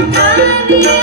लागे